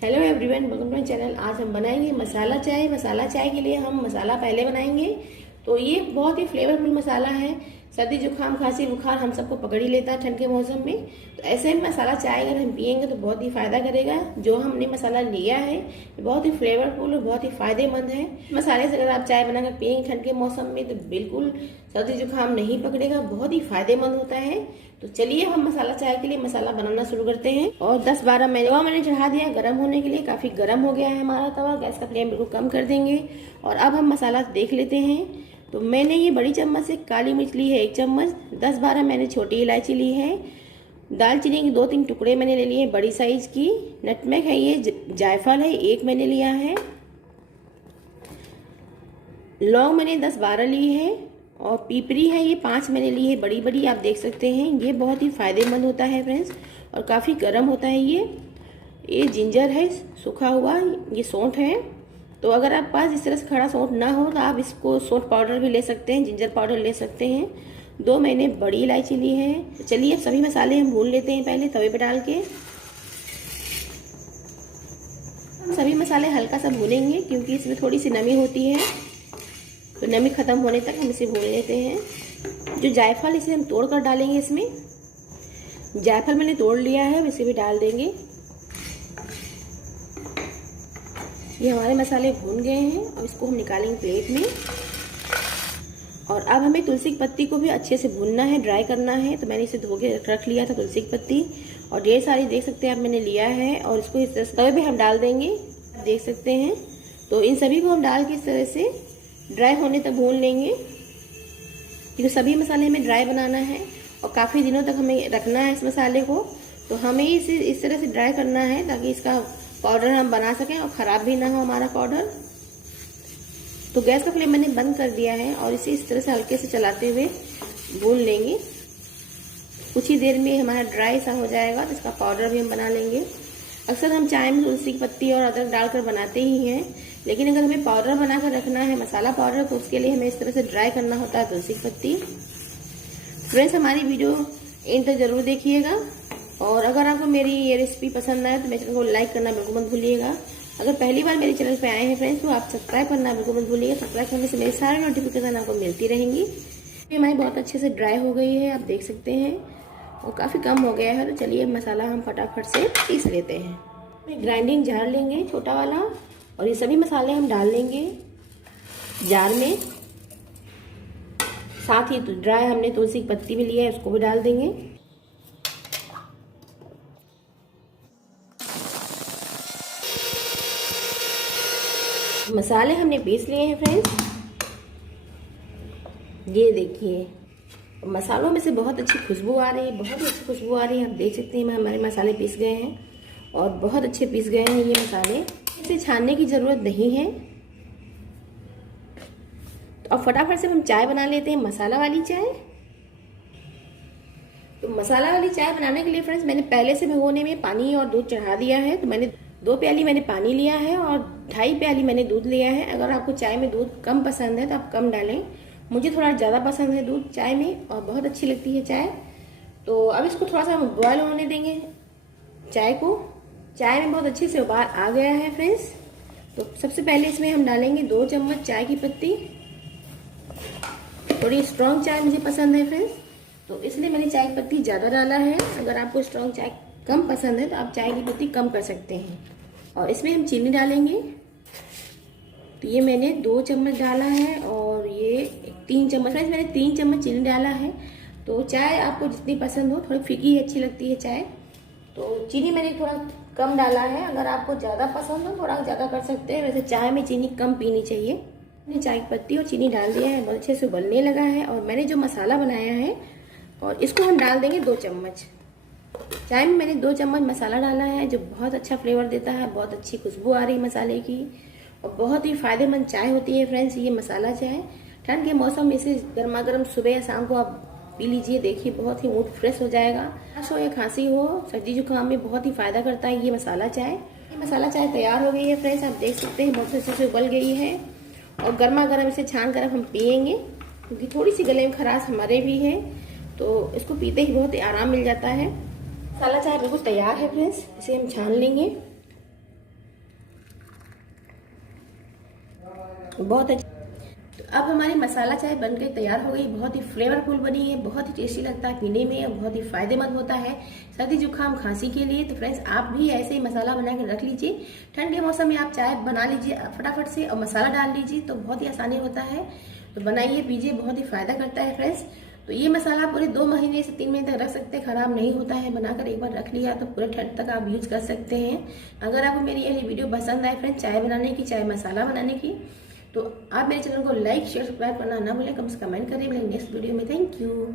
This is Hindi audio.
Hello everyone, welcome to my channel. आज हम बनाएंगे मसाला चाय। मसाला चाय के लिए हम मसाला पहले बनाएंगे। तो ये बहुत ही फ्लेवरफुल मसाला है। सर्दी जुकाम खांसी बुखार हम सबको पकड़ ही लेता है ठंड के मौसम में। तो ऐसे में मसाला चाय अगर हम पियेंगे तो बहुत ही फायदा करेगा। जो हमने मसाला लिया है बहुत ही फ्लेवरफुल और बहुत ही फायदेमंद है। मसाले से अगर आप चाय बनाकर पियेंगे ठंड के मौसम में तो बिल्कुल सर्दी जुकाम नहीं पकड़ेगा, बहुत ही फायदेमंद होता है। तो चलिए हम मसाला चाय के लिए मसाला बनाना शुरू करते हैं। और 10-12 मैंने चढ़ा दिया गर्म होने के लिए। काफी गर्म हो गया है हमारा तवा। गैस का फ्लेम बिल्कुल कम कर देंगे और अब हम मसाला देख लेते हैं। तो मैंने ये बड़ी चम्मच से काली मिर्च ली है 1 चम्मच। 10-12 मैंने छोटी इलायची ली है। दालचीनी के 2-3 टुकड़े मैंने ले लिए बड़ी साइज की। नटमेग है, ये जायफल है 1 मैंने लिया है। लौंग मैंने 10-12 ली है और पीपरी है ये 5 मैंने ली है बड़ी बड़ी, आप देख सकते हैं। ये बहुत ही फायदेमंद होता है फ्रेंड्स और काफ़ी गर्म होता है। ये जिंजर है सूखा हुआ, ये सौंठ है। तो अगर आप पास इस तरह से खड़ा सौंठ ना हो तो आप इसको सौंठ पाउडर भी ले सकते हैं, जिंजर पाउडर ले सकते हैं। 2 मैंने बड़ी इलायची ली है। तो चलिए सभी मसाले हम भून लेते हैं पहले तवे पे डाल के। हम सभी मसाले हल्का सा भूनेंगे क्योंकि इसमें थोड़ी सी नमी होती है। तो नमी खत्म होने तक हम इसे भून लेते हैं। जो जायफल इसे हम तोड़ कर डालेंगे इसमें। जायफल मैंने तोड़ लिया है, इसे भी डाल देंगे। ये हमारे मसाले भून गए हैं और इसको हम निकालेंगे प्लेट में। और अब हमें तुलसी की पत्ती को भी अच्छे से भूनना है, ड्राई करना है। तो मैंने इसे धो के रख लिया था तुलसी की पत्ती और ढेर सारी देख सकते हैं आप मैंने लिया है। और इसको इस तरह तवे पे हम डाल देंगे, देख सकते हैं। तो इन सभी को हम डाल के इस तरह से ड्राई होने तक भून लेंगे क्योंकि सभी मसाले हमें ड्राई बनाना है और काफ़ी दिनों तक हमें रखना है इस मसाले को। तो हमें इसे इस तरह से ड्राई करना है ताकि इसका पाउडर हम बना सकें और ख़राब भी ना हो हमारा पाउडर। तो गैस का फ्लेम मैंने बंद कर दिया है और इसे इस तरह से हल्के से चलाते हुए भून लेंगे। कुछ ही देर में हमारा ड्राई सा हो जाएगा तो इसका पाउडर भी हम बना लेंगे। अक्सर हम चाय में तुलसी की पत्ती और अदरक डालकर बनाते ही हैं, लेकिन अगर हमें पाउडर बनाकर रखना है मसाला पाउडर तो उसके लिए हमें इस तरह से ड्राई करना होता है तुलसी की पत्ती। फ्रेंड्स, हमारी वीडियो एंड तक जरूर देखिएगा। और अगर आपको मेरी ये रेसिपी पसंद आए तो मेरे चैनल को लाइक करना बिल्कुल मत भूलिएगा। अगर पहली बार मेरे चैनल पे आए हैं फ्रेंड्स तो आप सब्सक्राइब करना बिल्कुल मत भूलिएगा। सब्सक्राइब करने से मेरे सारे नोटिफिकेशन आपको मिलती रहेंगी। ये हमारी बहुत अच्छे से ड्राई हो गई है, आप देख सकते हैं, और काफ़ी कम हो गया है। तो चलिए मसाला हम फटाफट से पीस लेते हैं। ग्राइंडिंग जार लेंगे छोटा वाला और ये सभी मसाले हम डाल लेंगे जार में। साथ ही ड्राई हमने तुलसी की पत्ती भी लिया है, उसको भी डाल देंगे। मसाले हमने पीस लिए हैं फ्रेंड्स, ये देखिए। मसालों में से बहुत अच्छी खुशबू आ रही है, बहुत अच्छी खुशबू आ रही है, आप देख सकते हैं। हमारे मसाले पीस गए हैं और बहुत अच्छे पीस गए हैं ये मसाले। इसे छानने की ज़रूरत नहीं है। तो अब फटाफट से हम चाय बना लेते हैं, मसाला वाली चाय। तो मसाला वाली चाय बनाने के लिए फ्रेंड्स मैंने पहले से भिगोने में पानी और दूध चढ़ा दिया है। तो मैंने 2 प्याली मैंने पानी लिया है और 2.5 प्याली मैंने दूध लिया है। अगर आपको चाय में दूध कम पसंद है तो आप कम डालें। मुझे थोड़ा ज़्यादा पसंद है दूध चाय में और बहुत अच्छी लगती है चाय। तो अब इसको थोड़ा सा हम बॉयल होने देंगे चाय को। चाय में बहुत अच्छे से उबाल आ गया है फ्रेंड्स। तो सबसे पहले इसमें हम डालेंगे 2 चम्मच चाय की पत्ती। थोड़ी स्ट्रॉन्ग चाय मुझे पसंद है फ्रेंड्स, तो इसलिए मैंने चाय की पत्ती ज़्यादा डाला है। अगर आपको स्ट्रॉन्ग चाय कम पसंद है तो आप चाय की पत्ती कम कर सकते हैं। और इसमें हम चीनी डालेंगे। तो ये मैंने 2 चम्मच डाला है और ये 3 चम्मच, फ्रेंड्स मैंने 3 चम्मच चीनी डाला है। तो चाय आपको जितनी पसंद हो, थोड़ी फीकी अच्छी लगती है चाय, तो चीनी मैंने थोड़ा कम डाला है। अगर आपको ज़्यादा पसंद हो थोड़ा ज़्यादा कर सकते हैं। वैसे चाय में चीनी कम पीनी चाहिए। मैंने चाय की पत्ती और चीनी डाल दिया है, बहुत अच्छे से उबलने लगा है। और मैंने जो मसाला बनाया है और इसको हम डाल देंगे 2 चम्मच। चाय में मैंने 2 चम्मच मसाला डाला है जो बहुत अच्छा फ्लेवर देता है, बहुत अच्छी खुशबू आ रही है मसाले की और बहुत ही फायदेमंद चाय होती है फ्रेंड्स ये मसाला चाय। ठंड के मौसम में इसे गर्मा गर्म सुबह या शाम को आप पी लीजिए, देखिए बहुत ही मूड फ्रेश हो जाएगा। खांसी हो या खांसी हो, सर्दी जुकाम में बहुत ही फायदा करता है ये मसाला चाय। ये मसाला चाय तैयार हो गई है फ्रेंड्स, आप देख सकते हैं बहुत अच्छे से उबल गई है। और गर्मा गर्म इसे छान कर हम पियेंगे क्योंकि थोड़ी सी गले में खराश हमारे भी है, तो इसको पीते ही बहुत ही आराम मिल जाता है। मसाला चाय बिल्कुल तैयार है फ्रेंड्स, इसे हम छान लेंगे। बहुत अच्छी। तो अब हमारी मसाला चाय बनकर तैयार हो गई। बहुत ही फ्लेवरफुल बनी है, बहुत ही टेस्टी लगता है पीने में और बहुत ही फायदेमंद होता है सर्दी जुकाम खांसी के लिए। तो फ्रेंड्स आप भी ऐसे ही मसाला बना के रख लीजिए। ठंड के मौसम में आप चाय बना लीजिए फटाफट से और मसाला डाल लीजिए, तो बहुत ही आसानी होता है। तो बनाइए पीजिए, बहुत ही फायदा करता है फ्रेंड्स। तो ये मसाला पूरे 2 महीने से 3 महीने तक रख सकते हैं, खराब नहीं होता है। बनाकर एक बार रख लिया तो पूरे ठंड तक आप यूज कर सकते हैं। अगर आपको मेरी ये वीडियो पसंद आए फ्रेंड्स, चाय बनाने की, चाय मसाला बनाने की, तो आप मेरे चैनल को लाइक शेयर सब्सक्राइब करना ना भूलें, कम से कमेंट करें। मिलेंगे नेक्स्ट वीडियो में। Thank you.